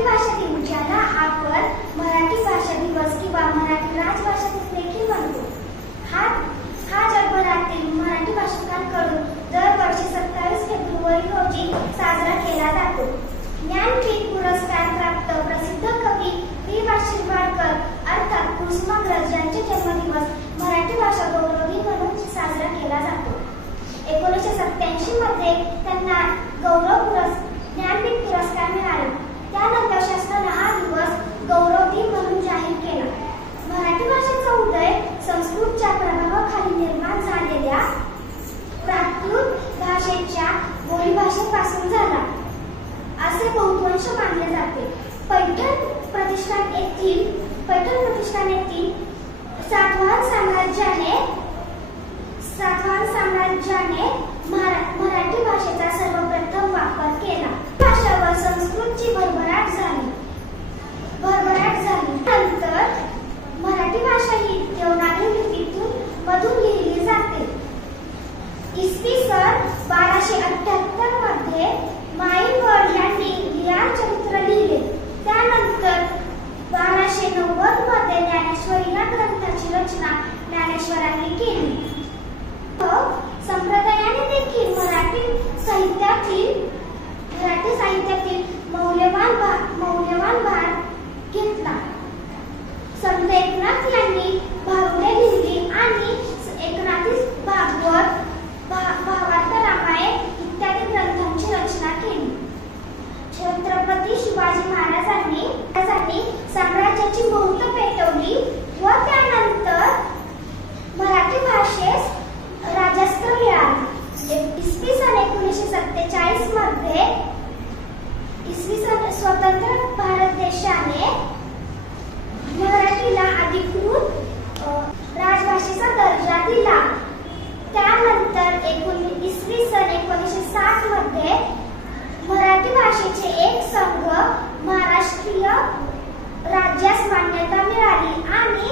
मराठी भाषा दिन ज्याला आपण मराठी भाषा दिवस किंवा मराठी राजभाषा दिन देखील म्हणतो, हा जगभरातील मराठी भाषकांकडून दरवर्षी 27 फेब्रुवारी रोजी साजरा केला जातो. ज्ञानपीठ पुरस्कार प्राप्त प्रसिद्ध कवी वी. वा. शिरवाडकर अर्थात कुसुमाग्रज यांचे जन्मदिवस मराठी भाषा गौरव दिन म्हणून साजरा केला जातो. 1987 मध्ये त्यांना ज्ञानपीठ पुरस्कार मिळाला. त्यानंतर शासनाने हा दिवस गौरव दिन म्हणून जाहीर केला. मराठी भाषेचा उदय संस्कृतच्या प्रभावाखाली निर्माण झालेल्या प्राकृत भाषेच्या बोलीभाषेपासून झाला असे बहुतांश मानले जाते. पैठण प्रतिष्ठान येथील सातवाहन साम्राज्याने मराठी भाषेचा सर्वप्रथम वापर केला. भाषेवर संस्कृतची भरभराट झाली. नंतर मराठी भाषा ही देवनागरी मधून लिहिली जाते. इसवी सन 1278 मध्ये माईवड यांनी लीळाचरित्र लिहिले. त्यानंतर 1290 मध्ये ज्ञानेश्वरी या ग्रंथाची रचना ज्ञानेश्वरांनी केली. संप्रदायाने देखील मराठी साहित्यातील मौल्यवान भाग घेतला. संत एकनाथ यांनी भारुडे लिहिली आणि एकनाथी भागवत, भावार्थ रामायण इत्यादी ग्रंथांची रचना केली. छत्रपती शिवाजी महाराजांनी साम्राज्याची बहुत पेटवली व त्यानंतर मराठी भाषेस राजस्त्र मिळाले. इसवी सन 1947 मध्ये स्वतंत्र भारत देशाने मराठीला अधिकृत राजभाषेचा दर्जा दिला. त्यानंतर इसवी सन 1960 मध्ये मराठी भाषेचे एक संघ महाराष्ट्रीय राज्यास मान्यता मिळाली आणि